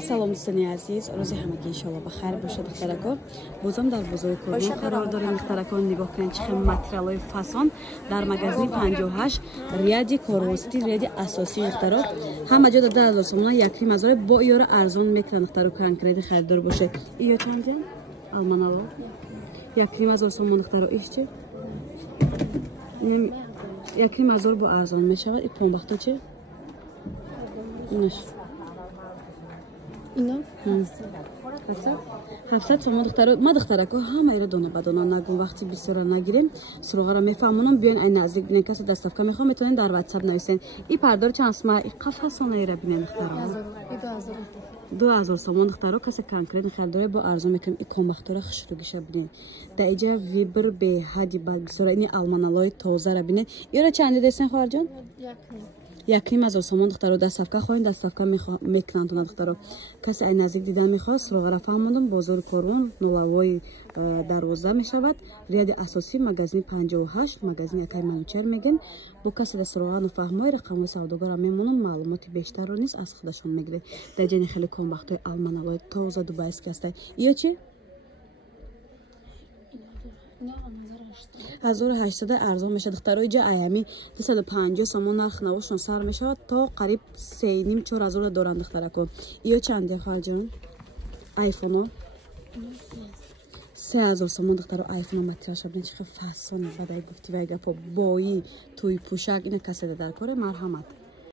سلام دوستان عزیز، روز همگی انشالله بخیر باشه. دخترکان بازم در بازار کورمان قرار داریم. دخترکان نگاه کنید چه متریال‌های فسان در مغازه 58 ریادی کاروستی ریادی اساسی دخترا همه جا داده از سومون یک مزار با یار ارزان میکنن. دخترو کانکریت خریدار باشه. ایو چند جان آلمانالو یک مزار سومون دخترو ایشچه یک مزار با ارزان میشه. این پونبختا چه اینش اینا 700 سوم دخترا ما دخترکو همه ایرا دونه بدونه نگو وقتی بسیار نگیریم سراغ را میفهمونم بیاین این نزدیک ببینین کسی دستافکا میخوام میتونین در واتساپ نویسین. این پردار چند اسمه این قفسونه ایرا ببینین دخترا 2000 سوم دخترا کسی کانکریت خریدار با ارزان میکنم. این کمبختورا خشروگیشه ببینین در اینجا ویبر به حدی بگسورا این آلمانالای تازه را ببینین. ایرا چند دیدین خواهر جان؟ یکی از سامان دخترو دستافکا خواهین دستافکا میکنند دخترو کسی این نزدیک دیدن میخواد سراغ را فهموندم بازار کورمان نولوی 12 میشود ریاد اساسی مغازه 58 مغازه یکی منوچر میگن با کسی سراغ نفهمای رقم سوداگار میمونن معلوماتی بیشتر رو نیست از خودشون میگیره. در جای خیلی کم وقت آلمانالای تازه دبی است کسته. یا چی 1800 ارزان میشه دخترای اینجا ایامی 250 سوم نرخ نوشون سر میشه تا قریب 3.5-4,000 دارند دخترکو. ایو چنده خواهر جان؟ آیفون 3000 سوم دخترو آیفون متریالش ببین چه فسونه. بعد گفتی وای گپا بایی توی پوشک اینا کسی در کار مرحمت